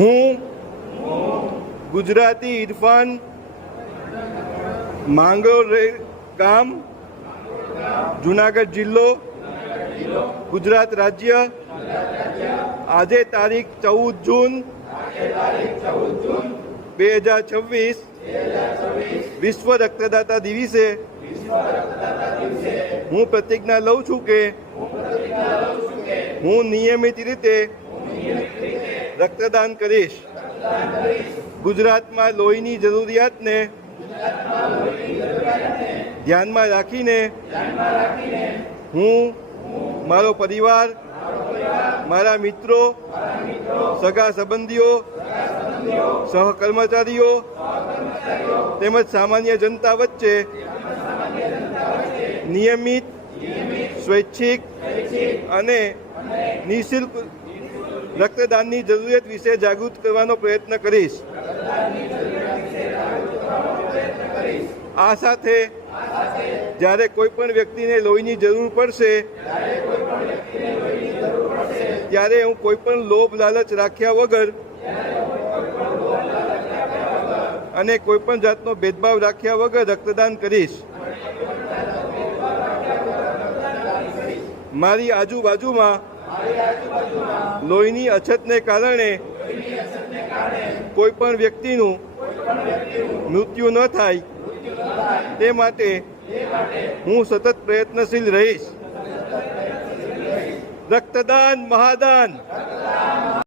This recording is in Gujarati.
હું ગુજરાતી ઇરફાન માંગરોળ ગામ, જુનાગઢ જિલ્લો, ગુજરાત રાજ્ય, આજે તારીખ 14 જૂન 2026 વિશ્વ રક્તદાતા દિવસે હું પ્રતિજ્ઞા લઉં છું કે હું નિયમિત રીતે રક્તદાન કરીશ. ગુજરાતમાં લોહીની જરૂરિયાતને ધ્યાનમાં રાખીને હું, મારો પરિવાર, મારા મિત્રો, સગા સંબંધીઓ, સહકર્મચારીઓ તેમજ સામાન્ય જનતા વચ્ચે નિયમિત, સ્વૈચ્છિક અને નિઃશુલ્ક રક્તદાનની જરૂરિયાત વિશે જાગૃત કરવાનો પ્રયત્ન કરીશ. આ સાથે જ્યારે કોઈ પણ વ્યક્તિને લોહીની જરૂર પડશે ત્યારે હું કોઈ પણ લોભ લાલચ રાખ્યા વગર અને કોઈ પણ જાતનો ભેદભાવ રાખ્યા વગર રક્તદાન કરીશ. મારી આજુબાજુમાં લોહીની અછતને કારણે કોઈ પણ વ્યક્તિનું મૃત્યુ ન થાય તે માટે હું સતત પ્રયત્નશીલ રહીશ. રક્તદાન મહાદાન.